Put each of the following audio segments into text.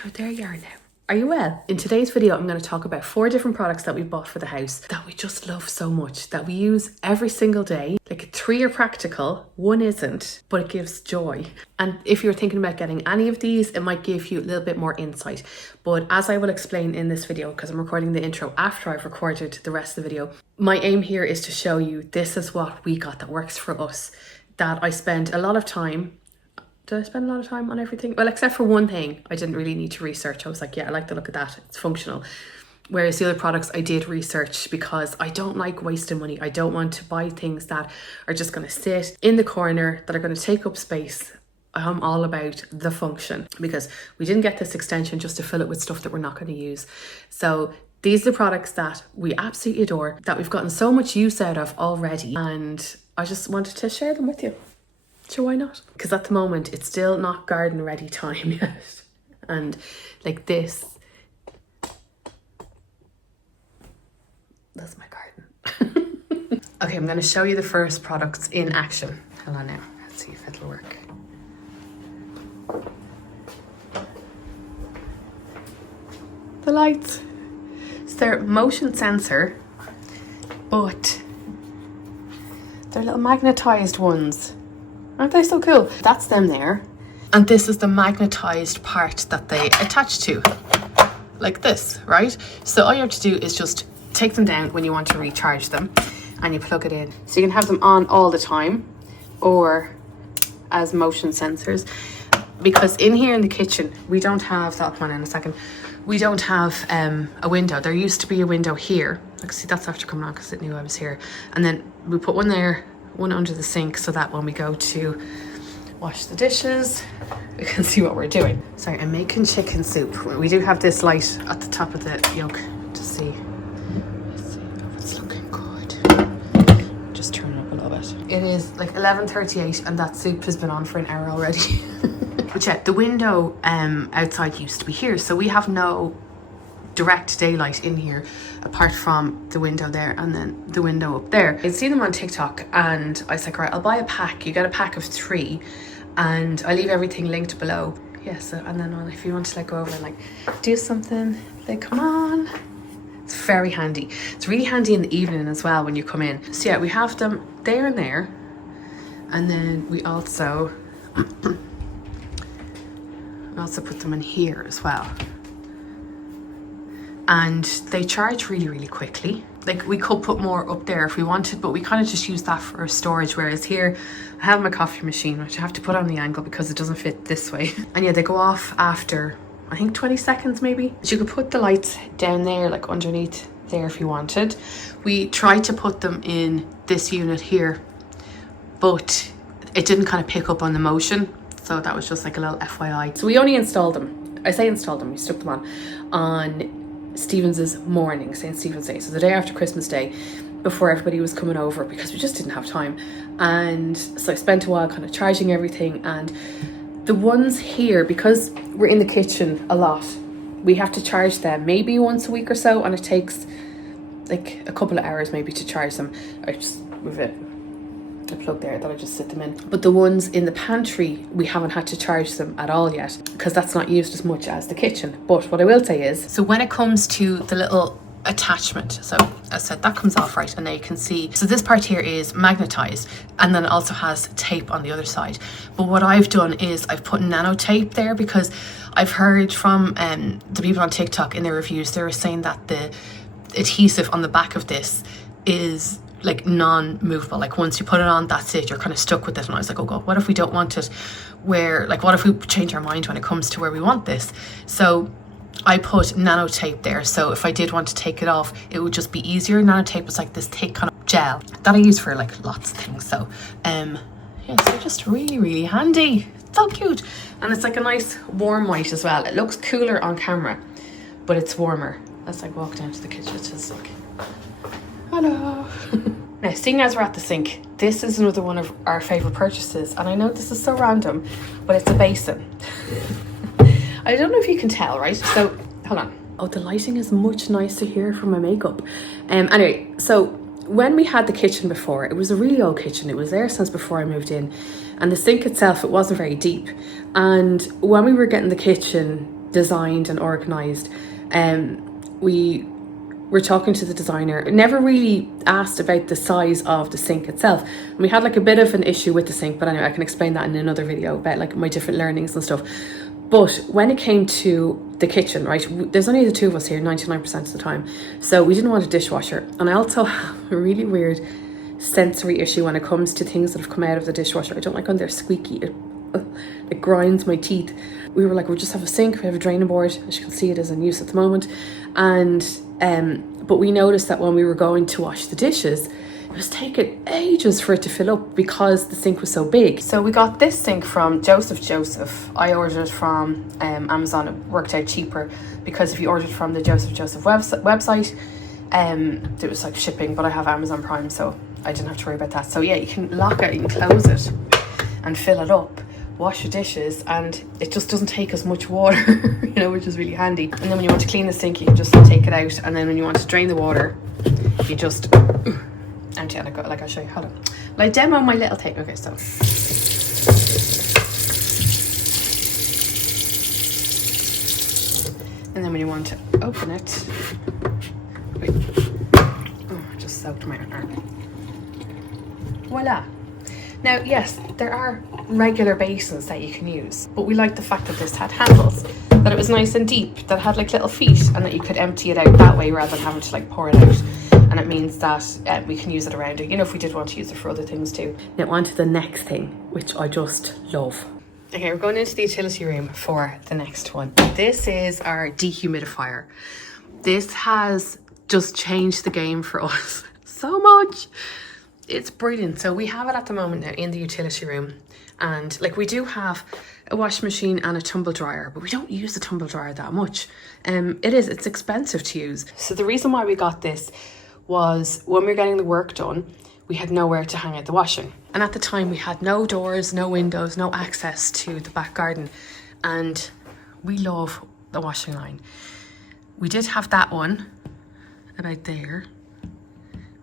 Sure, there you are now. Are you well? In today's video, I'm going to talk about 4 different products that we bought for the house that we just love so much, that we use every single day. Like 3 are practical, 1 isn't, but it gives joy. And if you're thinking about getting any of these, it might give you a little bit more insight. But as I will explain in this video, because I'm recording the intro after I've recorded the rest of the video, my aim here is to show you this is what we got that works for us, that I spend a lot of time. Did I spend a lot of time on everything? Well, except for one thing, I didn't really need to research. I was like, yeah, I like the look of that. It's functional. Whereas the other products I did research because I don't like wasting money. I don't want to buy things that are just going to sit in the corner, that are going to take up space. I'm all about the function because we didn't get this extension just to fill it with stuff that we're not going to use. So these are the products that we absolutely adore, that we've gotten so much use out of already. And I just wanted to share them with you. So why not? Because at the moment it's still not garden ready time yet. And like this, that's my garden. Okay, I'm going to show you the first products in action. Hold on now, let's see if it'll work. The lights. So they're motion sensor, but they're little magnetized ones. Aren't they so cool? That's them there. And this is the magnetized part that they attach to, like this, right? So all you have to do is just take them down when you want to recharge them and you plug it in. So you can have them on all the time or as motion sensors. Because in here in the kitchen, we don't have, that'll come on in a second, we don't have a window. There used to be a window here. Like, see, that's after coming on because it knew I was here. And then we put one there, one under the sink, so that when we go to wash the dishes, we can see what we're doing. Sorry, I'm making chicken soup. We do have this light at the top of the yolk to see. Let's see if it's looking good. Just turn it up a little bit. It is like 11:38 and that soup has been on for an hour already. But yeah, the window outside used to be here, so we have no direct daylight in here apart from the window there and then the window up there. I'd seen them on TikTok and I was like, right, I'll buy a pack. You get a pack of 3 and I leave everything linked below. Yeah, so and then if you want to like go over and like do something, they come on. It's very handy. It's really handy in the evening as well when you come in. So yeah, we have them there and there, and then we also put them in here as well. And they charge really, really quickly. Like we could put more up there if we wanted, but we kind of just use that for storage. Whereas here, I have my coffee machine, which I have to put on the angle because it doesn't fit this way. And yeah, they go off after, I think 20 seconds maybe. So you could put the lights down there, like underneath there if you wanted. We tried to put them in this unit here, but it didn't kind of pick up on the motion. So that was just like a little FYI. So we only installed them. I say installed them, we stuck them on Stephen's morning, St. Stephen's Day, so the day after Christmas Day, before everybody was coming over, because we just didn't have time. And so I spent a while kind of charging everything, and the ones here, because we're in the kitchen a lot, we have to charge them maybe once a week or so, and it takes like a couple of hours maybe to charge them. I just move it a plug there that I just sit them in. But the ones in the pantry, we haven't had to charge them at all yet because that's not used as much as the kitchen. But what I will say is, so when it comes to the little attachment, so as I said, that comes off, right? And now you can see, so this part here is magnetized and then it also has tape on the other side. But what I've done is I've put nano tape there because I've heard from the people on TikTok in their reviews, they were saying that the adhesive on the back of this is like non-movable. Like once you put it on, that's it, you're kind of stuck with it. And I was like, oh god, what if we don't want it where, like what if we change our mind when it comes to where we want this? So I put nano tape there, so if I did want to take it off, it would just be easier. Nano tape is like this thick kind of gel that I use for like lots of things. So yeah, so just really, really handy. It's so cute. And it's like a nice warm white as well. It looks cooler on camera, but it's warmer. Let's like walk down to the kitchen. It's just like, hello. Now, seeing as we're at the sink, this is another one of our favourite purchases. And I know this is so random, but it's a basin. I don't know if you can tell, right? So, hold on. Oh, the lighting is much nicer here for my makeup. Anyway, so when we had the kitchen before, it was a really old kitchen. It was there since before I moved in. And the sink itself, it wasn't very deep. And when we were getting the kitchen designed and organized. We were talking to the designer, never really asked about the size of the sink itself. And we had like a bit of an issue with the sink, but anyway, I can explain that in another video about like my different learnings and stuff. But when it came to the kitchen, right, there's only the two of us here 99% of the time, so we didn't want a dishwasher. And I also have a really weird sensory issue when it comes to things that have come out of the dishwasher. I don't like when they're squeaky. It grinds my teeth. We were like, we'll just have a sink, we have a draining board. As you can see, it is in use at the moment. And but we noticed that when we were going to wash the dishes, it was taking ages for it to fill up because the sink was so big. So we got this sink from Joseph. I ordered from Amazon. It worked out cheaper because if you ordered from the Joseph website, it was like shipping, but I have Amazon Prime, so I didn't have to worry about that. So yeah, you can lock it, you can close it and fill it up, wash your dishes, and it just doesn't take as much water, you know, which is really handy. And then when you want to clean the sink, you can just take it out, and then when you want to drain the water, you just empty it. Like I'll show you. Hold on. Will I demo my little thing? Okay, so and then when you want to open it, wait. Oh, I just soaked my arm. Voila. Now, yes, there are regular basins that you can use, but we like the fact that this had handles, that it was nice and deep, that it had like little feet, and that you could empty it out that way rather than having to like pour it out. And it means that we can use it around it, you know, if we did want to use it for other things too. Now on to the next thing, which I just love. Okay, we're going into the utility room for the next one. This is our dehumidifier. This has just changed the game for us so much. It's brilliant. So we have it at the moment now in the utility room, and like we do have a washing machine and a tumble dryer, but we don't use the tumble dryer that much. It's expensive to use. So the reason why we got this was when we were getting the work done, we had nowhere to hang out the washing. And at the time we had no doors, no windows, no access to the back garden. And we love the washing line. We did have that one about there.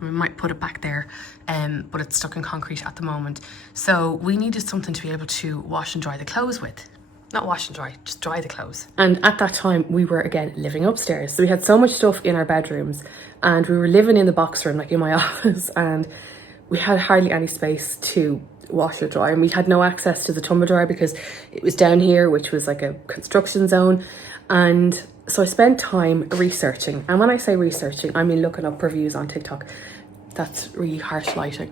We might put it back there, but it's stuck in concrete at the moment. So we needed something to be able to wash and dry the clothes with. Not wash and dry, just dry the clothes. And at that time, we were, again, living upstairs. So we had so much stuff in our bedrooms, and we were living in the box room, like in my office, and we had hardly any space to wash or dry. And we had no access to the tumble dryer because it was down here, which was like a construction zone. And so I spent time researching. And when I say researching, I mean looking up reviews on TikTok. That's really harsh lighting.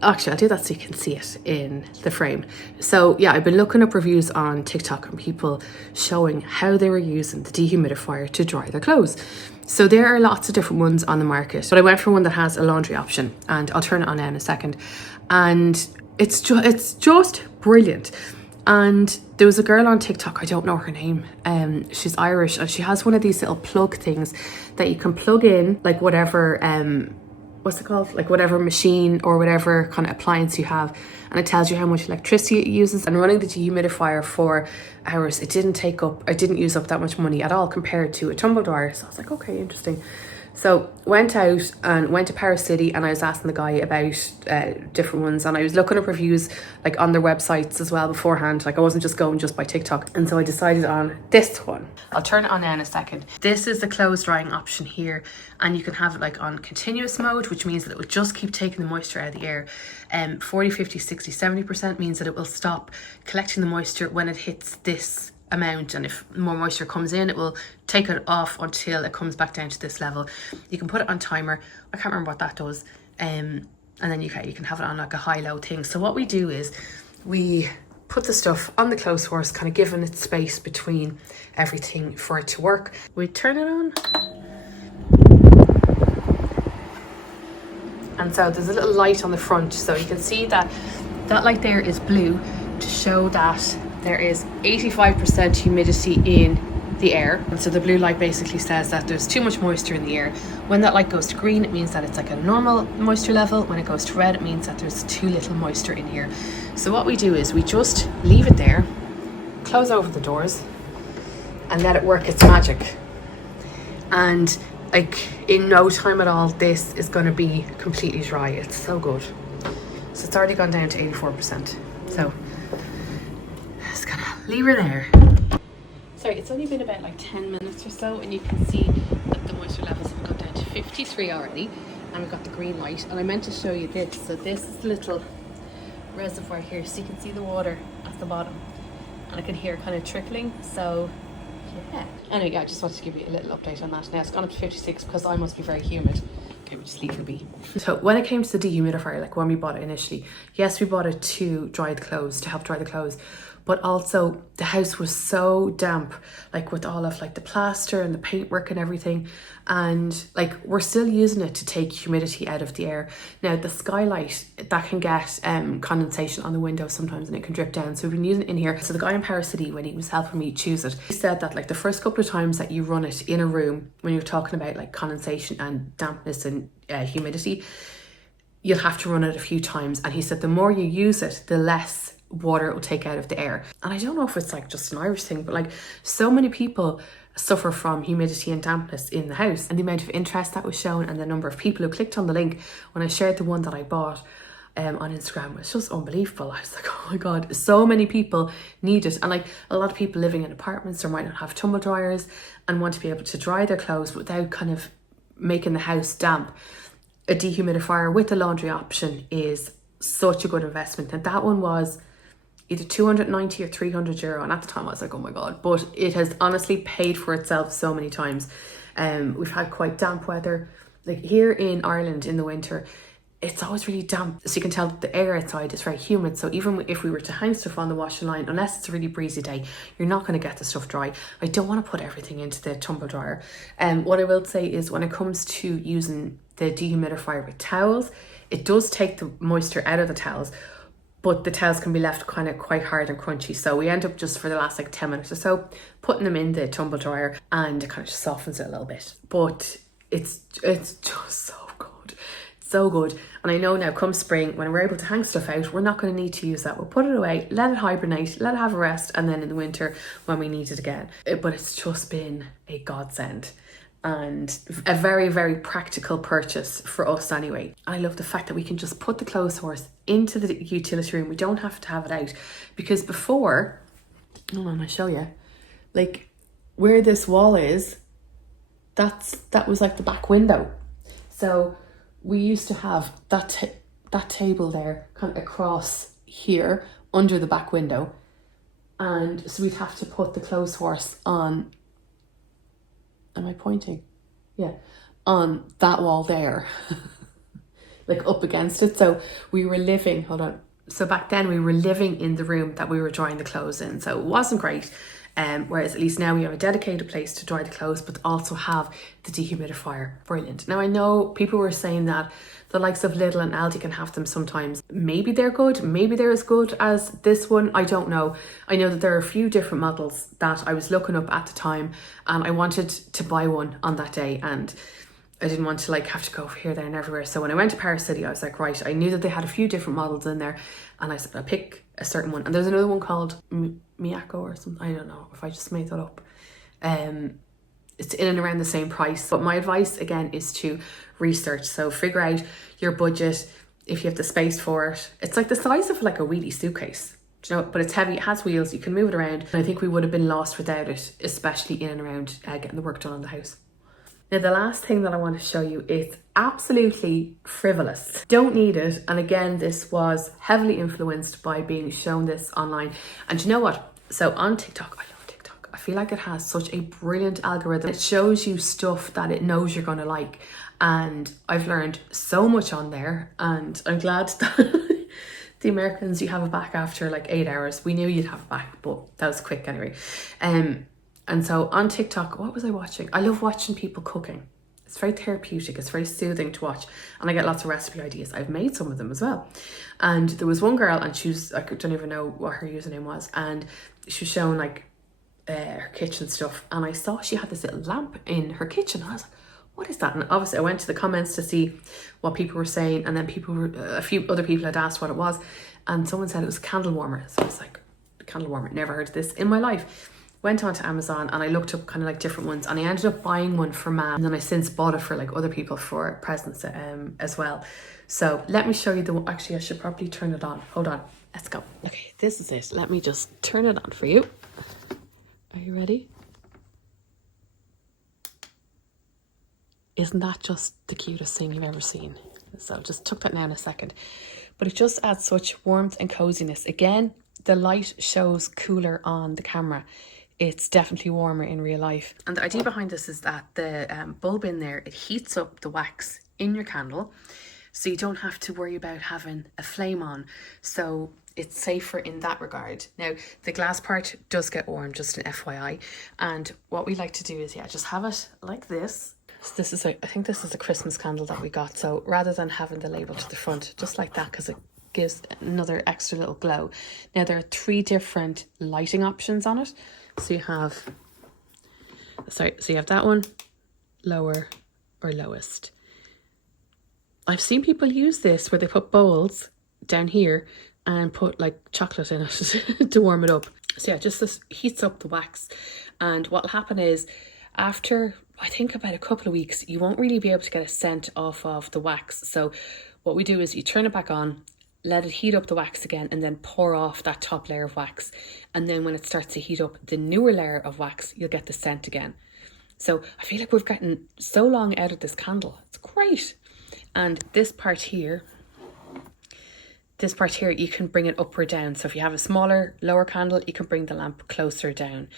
Actually, I'll do that so you can see it in the frame. So yeah, I've been looking up reviews on TikTok and people showing how they were using the dehumidifier to dry their clothes. So there are lots of different ones on the market, but I went for one that has a laundry option, and I'll turn it on now in a second. And it's just brilliant. And there was a girl on TikTok, I don't know her name, she's Irish, and she has one of these little plug things that you can plug in, like whatever, what's it called? Like whatever machine or whatever kind of appliance you have, and it tells you how much electricity it uses. And running the dehumidifier for hours, it didn't use up that much money at all compared to a tumble dryer. So I was like, okay, interesting. So went out and went to Paris City, and I was asking the guy about different ones, and I was looking up reviews like on their websites as well beforehand. Like I wasn't just going by TikTok. And so I decided on this one. I'll turn it on now in a second. This is the clothes drying option here, and you can have it like on continuous mode, which means that it will just keep taking the moisture out of the air. 40, 50, 60, 70% means that it will stop collecting the moisture when it hits this amount, and if more moisture comes in, it will take it off until it comes back down to this level. You can put it on timer. I can't remember what that does. And then you can have it on like a high-low thing. So what we do is we put the stuff on the clothes horse, kind of giving it space between everything for it to work. We turn it on. And so there's a little light on the front, so you can see that that light there is blue to show that there is 85% humidity in the air. And so the blue light basically says that there's too much moisture in the air. When that light goes to green, it means that it's like a normal moisture level. When it goes to red, it means that there's too little moisture in here. So what we do is we just leave it there, close over the doors, and let it work its magic. And like in no time at all, this is going to be completely dry. It's so good. So it's already gone down to 84%. So it's gonna leave her there. Sorry, it's only been about like 10 minutes or so, and you can see that the moisture levels have gone down to 53 already, and we've got the green light. And I meant to show you this. So this is the little reservoir here, so you can see the water at the bottom, and I can hear kind of trickling. So yeah. Anyway, yeah, I just wanted to give you a little update on that. Now it's gone up to 56 because I must be very humid. Okay, we'll just leave her be. So when it came to the dehumidifier, like when we bought it initially, yes, we bought it to dry the clothes, to help dry the clothes, but also the house was so damp, like with all of like the plaster and the paintwork and everything, and like we're still using it to take humidity out of the air. Now the skylight, that can get condensation on the window sometimes, and it can drip down, so we've been using it in here. So the guy in Paris City, when he was helping me choose it, he said that like the first couple of times that you run it in a room, when you're talking about like condensation and dampness and humidity, you'll have to run it a few times, and he said the more you use it, the less water it will take out of the air. And I don't know if it's like just an Irish thing, but like so many people suffer from humidity and dampness in the house, and the amount of interest that was shown and the number of people who clicked on the link when I shared the one that I bought on Instagram was just unbelievable. I was like, oh my god, so many people need it. And like a lot of people living in apartments or might not have tumble dryers and want to be able to dry their clothes without kind of making the house damp. A dehumidifier with the laundry option is such a good investment, and that one was either 290 or 300 euro, and at the time I was like, oh my god, but it has honestly paid for itself so many times. We've had quite damp weather, like here in Ireland in the winter, it's always really damp, so you can tell that the air outside is very humid. So even if we were to hang stuff on the washing line, unless it's a really breezy day, you're not going to get the stuff dry. I don't want to put everything into the tumble dryer. What I will say is when it comes to using the dehumidifier with towels, it does take the moisture out of the towels, but the towels can be left kind of quite hard and crunchy. So we end up just for the last like 10 minutes or so putting them in the tumble dryer, and it kind of just softens it a little bit. But it's just so good. And I know now come spring, when we're able to hang stuff out, we're not going to need to use that. We'll put it away, let it hibernate, let it have a rest, and then in the winter when we need it again. But it's just been a godsend, and a very, very practical purchase for us anyway. I love the fact that we can just put the clothes horse into the utility room. We don't have to have it out, because before, hold on, I'll show you, like where this wall is, that was like the back window. So we used to have that table there kind of across here under the back window, and so we'd have to put the clothes horse on, am I pointing? Yeah, on that wall there, like up against it. So we were living, hold on. So back then we were living in the room that we were drying the clothes in. So it wasn't great. Whereas at least now we have a dedicated place to dry the clothes, but also have the dehumidifier. Brilliant. Now I know people were saying that the likes of Lidl and Aldi can have them sometimes. Maybe they're good, maybe they're as good as this one, I don't know. I know that there are a few different models that I was looking up at the time, and I wanted to buy one on that day, and I didn't want to like have to go over here, there and everywhere. So when I went to Paris City, I was like, right, I knew that they had a few different models in there, and I said, I'll pick a certain one. And there's another one called Miyako or something, I don't know if I just made that up. It's in and around the same price. But my advice again is to research. So figure out your budget, if you have the space for it. It's like the size of like a wheelie suitcase, do you know, but it's heavy, it has wheels, you can move it around. And I think we would have been lost without it, especially in and around getting the work done on the house. Now the last thing that I want to show you is absolutely frivolous. Don't need it. And again, this was heavily influenced by being shown this online. And you know what? So on TikTok, I love TikTok. I feel like it has such a brilliant algorithm. It shows you stuff that it knows you're going to like. And I've learned so much on there, and I'm glad that the Americans, you have it back after like 8 hours. We knew you'd have it back, but that was quick anyway. And so on TikTok, what was I watching? I love watching people cooking. It's very therapeutic. It's very soothing to watch. And I get lots of recipe ideas. I've made some of them as well. And there was one girl, and she was, I don't even know what her username was. And she was showing like her kitchen stuff. And I saw she had this little lamp in her kitchen. I was like, what is that? And obviously I went to the comments to see what people were saying. And then a few other people had asked what it was. And someone said it was a candle warmer. So I was like, candle warmer, never heard of this in my life. Went onto Amazon and I looked up kind of like different ones, and I ended up buying one for Mam, and then I since bought it for like other people for presents as well. So let me show you actually I should probably turn it on. Hold on. Let's go. Okay, this is it. Let me just turn it on for you. Are you ready? Isn't that just the cutest thing you've ever seen? So just took that now in a second. But it just adds such warmth and coziness. Again, the light shows cooler on the camera. It's definitely warmer in real life. And the idea behind this is that the bulb in there, it heats up the wax in your candle. So you don't have to worry about having a flame on. So it's safer in that regard. Now, the glass part does get warm, just an FYI. And what we like to do is, just have it like this. So this is I think this is a Christmas candle that we got. So rather than having the label to the front, just like that, because it gives another extra little glow. Now, there are 3 different lighting options on it. So you have, so you have that one, lower or lowest. I've seen people use this where they put bowls down here and put like chocolate in it to warm it up. So just this heats up the wax. And what'll happen is after, I think about a couple of weeks, you won't really be able to get a scent off of the wax. So what we do is you turn it back on, let it heat up the wax again, and then pour off that top layer of wax. And then when it starts to heat up the newer layer of wax, you'll get the scent again. So I feel like we've gotten so long out of this candle. It's great. And this part here, you can bring it up or down. So if you have a smaller, lower candle, you can bring the lamp closer down.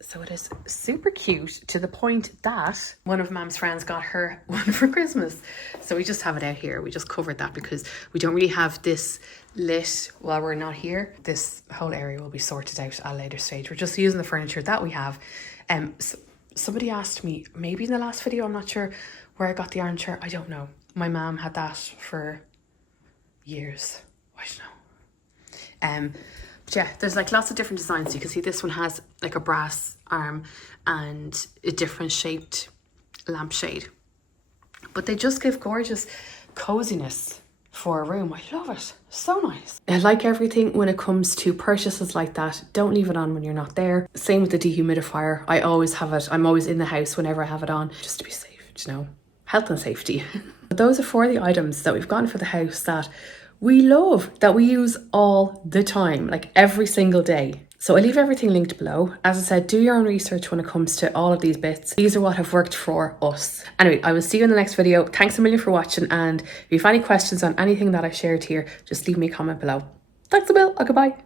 So it is super cute, to the point that one of Mam's friends got her one for Christmas. So we just have it out here. We just covered that because we don't really have this lit while we're not here. This whole area will be sorted out at a later stage. We're just using the furniture that we have. So somebody asked me, maybe in the last video, I'm not sure where I got the armchair. I don't know. My mom had that for years. I don't know. But yeah, there's like lots of different designs. You can see this one has like a brass arm and a different shaped lampshade. But they just give gorgeous coziness for a room. I love it. So nice. I like everything when it comes to purchases like that. Don't leave it on when you're not there. Same with the dehumidifier. I always have it. I'm always in the house whenever I have it on, just to be safe, you know. Health and safety. But those are 4 of the items that we've gotten for the house that we love, that we use all the time, like every single day. So I'll leave everything linked below. As I said, do your own research when it comes to all of these bits. These are what have worked for us. Anyway, I will see you in the next video. Thanks a million for watching. And if you have any questions on anything that I shared here, just leave me a comment below. Thanks a mil. Goodbye.